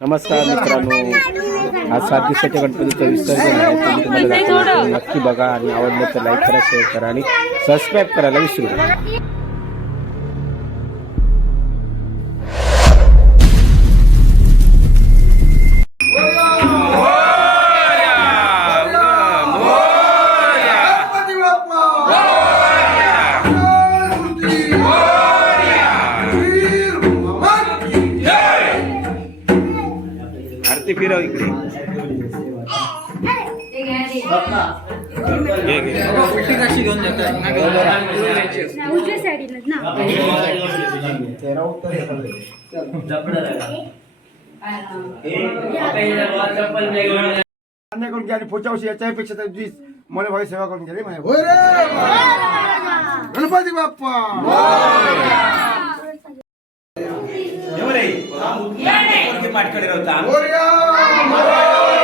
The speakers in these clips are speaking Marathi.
नमस्कार मित्रांनो. आज सात दिवसाच्या गणपतीचं विसर्जन आहे. तुम्ही तुम्हाला दाखवतो. नक्की बघा आणि आवडलं तर लाईक करा शेअर करा आणि सबस्क्राईब करायला विसरू नका. आरती फिरव इकडे. घे, घे. उजव्या साईडला ना अन्याय करून घ्या आणि पुढच्या वर्षी याच्यापेक्षा तर वीस मला भाई सेवा करून गेले माझ्या होय रे गणपती बाप्पा. मोरया सगळ्यात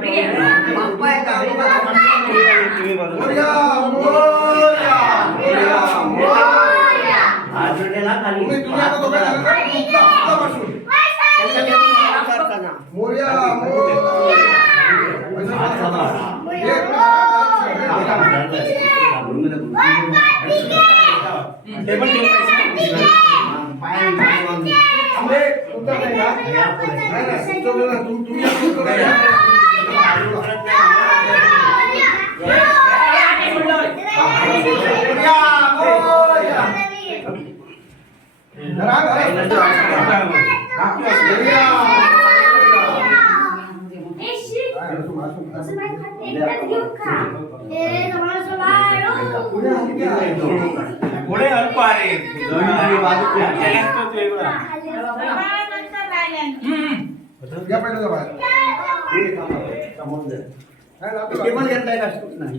对。पुढे अल्प आहे या पहिलं जा बाहेर. नाही,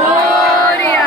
मोरया.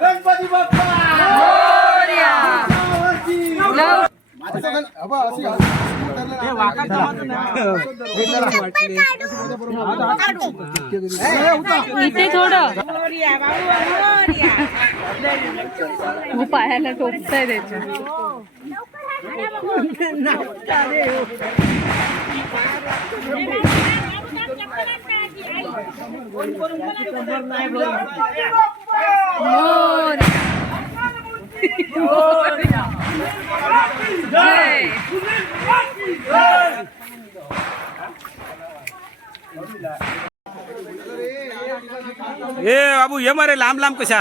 गणपती बाप्पा इथे थोडं पायाला टोपताय त्याच्या मोर जय. ए बाबू ये मरे लांब लांब कशा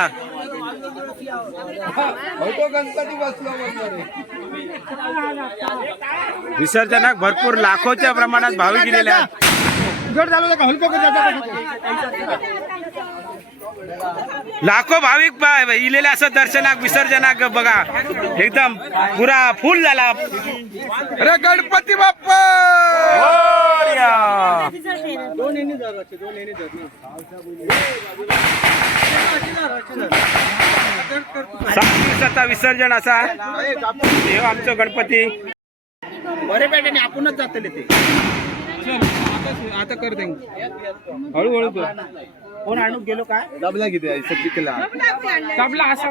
विसर्जनाक भरपूर लाखोच्या प्रमाणात भाविक गेलेले आहेत लाखो भाविक बा- इलेले असं दर्शनाक विसर्जनाक बघा. एकदम पुरा फुल झाला. अरे गणपती बाप्पा! मोरया. दिवसाचा विसर्जन असा. देव आमचं गणपती. बरे पाहिजे आपणच जातले ते. आता करते हळूहळू कोण आणून गेलो काय दाबला किती आहे? सब्जी केला तबला असा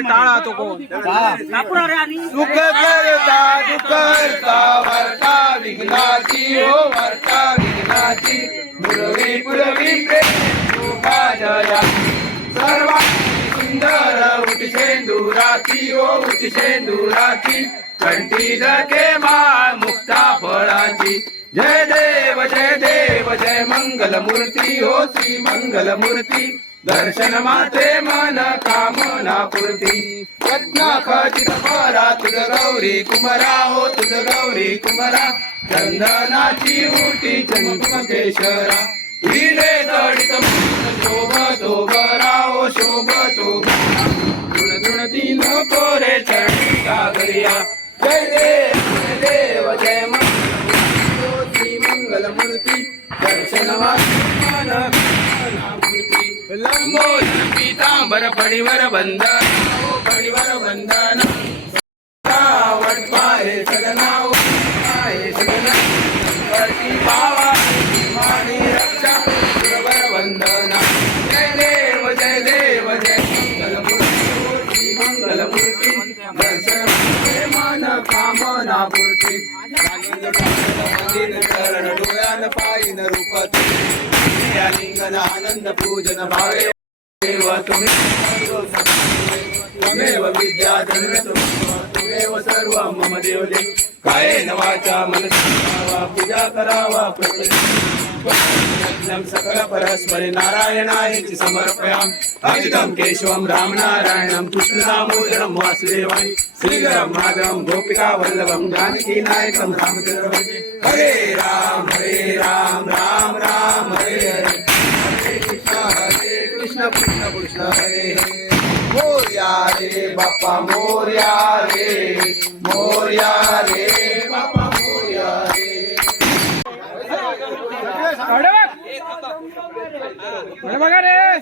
टाळा तो कोण? सुख करता दुखरता वर्ता विघ्नाची हो वर्ता विघ्नाची पुरवी पुरवी उठशेंदुराची हो उठशेंदुराची कंठी धके माळ मुक्ता फळाची. जय देव जय देव जय मंगल मूर्ती हो श्री मंगल मूर्ती दर्शन माते मन कामना पूर्ती यज्ञ खचित परा तुझ गौरी कुमरा हो तुझ गौरी कुमरा. चंदनाची उटी चंद्रकेशरा हिरे दडित शोभ शोभरा हो शोभ शोभ गुण गुण दिन कोरे चरणी सागरिया जय देव जय देव जय मंगल श्री मंगल मूर्ती दर्शन लंबोदर पीतांबर फणीवर बंधन हो फणीवर लिंगन आनंद पूजन भावे देव तुम्ही त्वमेव विद्या त्वमेव सर्व मम देव देव कायेन वाचा मनसा पूजा करावा प्रत्येक सकल परस्परे नारायणायची समर्पयाम अजितम केशवम राम नारायणम कृष्ण दामोदरम वासुदेवाय श्रीधरम माधवम गोपिका वल्लभम जानकी नायकम रामचंद्र भजे. हरे राम हरे राम राम राम बाप्पा मोर्या रे मोर्या रे बाप्पा मोर्या रे. बघा रे.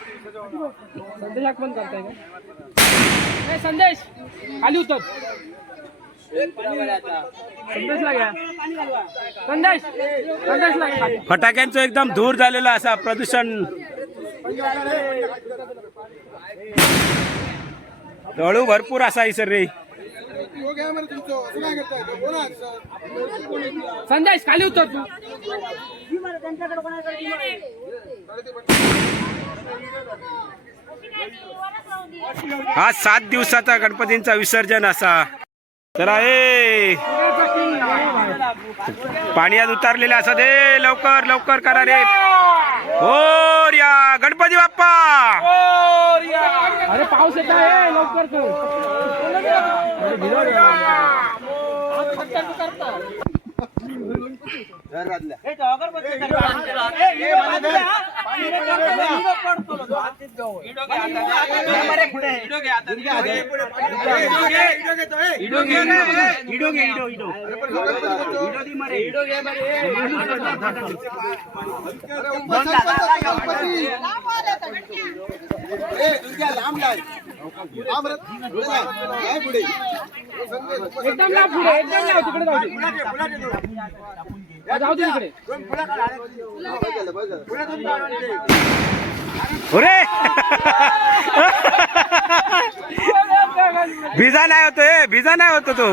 संदेश आगमन करताय का? ए, संदेश खाली उतर. फटाक्यांचं एकदम दूर झालेलं असा प्रदूषण. तळू भरपूर असा सर रे. संदेश खाली उतर तू. हा सात दिवसाचा गणपतींचा विसर्जन असा. तर आहे. पाण्यात उतारलेले असं दे लवकर लवकर करा रे. हो या. गणपती बाप्पा. अरे पाऊस येत आहे. लवकर एकदम लाव पुढे एकदम लाव तिकडे जाऊ दे जाऊ दे तिकडे अरे भिजा नाही होतो ए भिजा नाही होतो तो.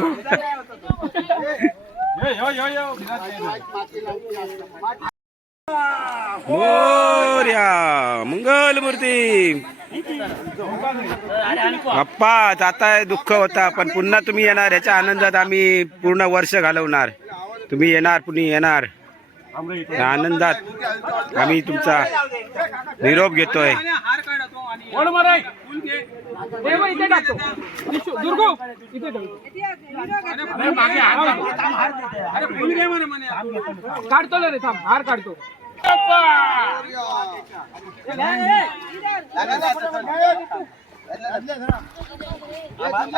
मोर्या मंगल मूर्ती बाप्पा आता दुःख होता पण पुन्हा तुम्ही येणार याच्या आनंदात आम्ही पूर्ण वर्ष घालवणार. तुम्ही येणार पुन्हा येणार. या आनंदात आम्ही तुमचा निरोप घेतोय. काढतो रे थांब. हार काढतो.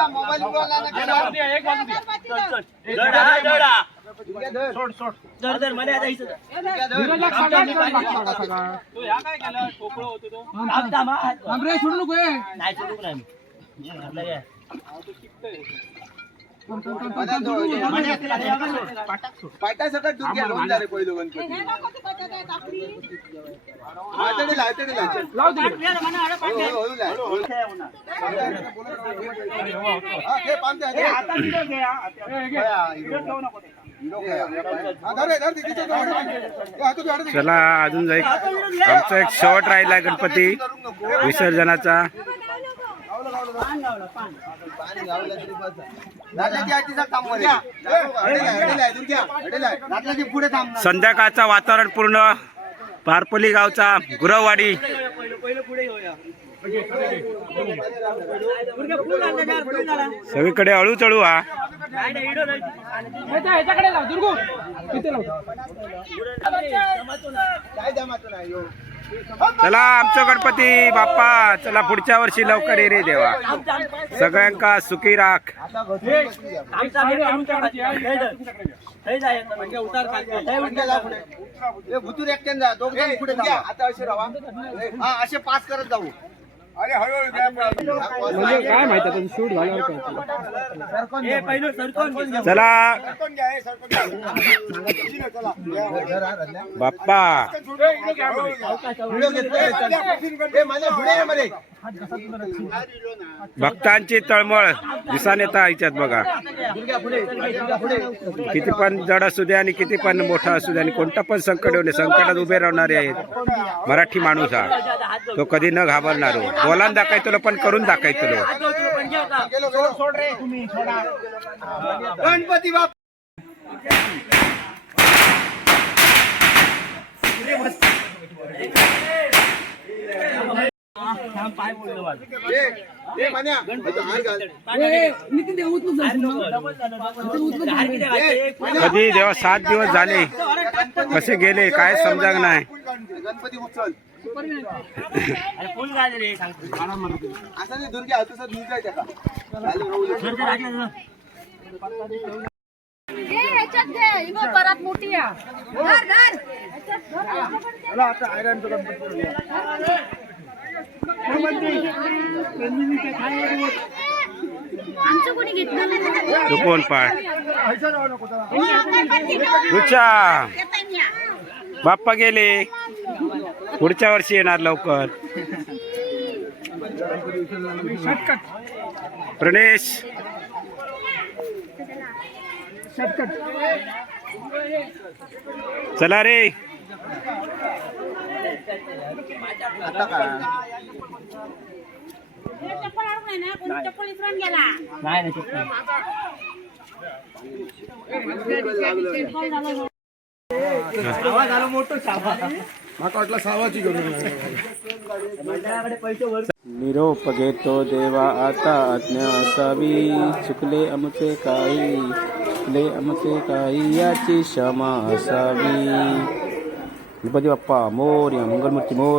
मोबाईल पायटा सकट दूर घ्या दोन झाले पहिलं गणपती हातडी लाय, हातडी लाय. हळू, हळू लाय. हा, घे, पान द्या, घे. हा, हिरो घ्या. हिरो घ्या. हा, धर रे, धर, तिथे धर. हे, हातून धर, हातून. चला अजून जाईल आमचा एक शॉट राहिला गणपती विसर्जनाचा. संध्याकाळचा वातावरण पूर्ण. पारपली गावचा गुरववाडी. सगळीकडे अळूचळू हा काय जमाचं नाही हो. चला आमचं गणपती बाप्पा चला पुढच्या वर्षी लवकर ये रे देवा सगळ्यांका सुखी राख. आता असे राहा. हा, असे पास करत जाऊ म्हणजे काय माहिती आता शूट झाल्यावर चला. बाप्पा. भक्तांची तळमळ दिसान येता याच्यात बघा. किती पण जड असू दे आणि किती पण मोठा असू दे आणि कोणता पण संकट येऊ नये. संकटात उभे राहणारे आहेत. मराठी माणूस हा. तो कधी न घाबरणार हो. बोलान दाखवतो पण करून दाखवतो गणपती बाप कधी जेव्हा सात दिवस झाले कसे गेले काय समजा नाही. गणपती उचल असं नाही दुर्गा हातून परत मोठी या आमचं कोणी घेतलं नाही तू कोण पाय? रुचा. बाप्पा गेले. पुढच्या वर्षी येणार लवकर. प्रणेश. चला रे. आता चप्पल अडकलाय ना कोणी चप्पल विसरून गेला. निरोप घेतो देवा आता आज्ञा असावी. चुकले आमचे काही चुकले आमचे काही याची क्षमा असावी. गणपती बाप्पा मोर्या मंगलमूर्ती मोर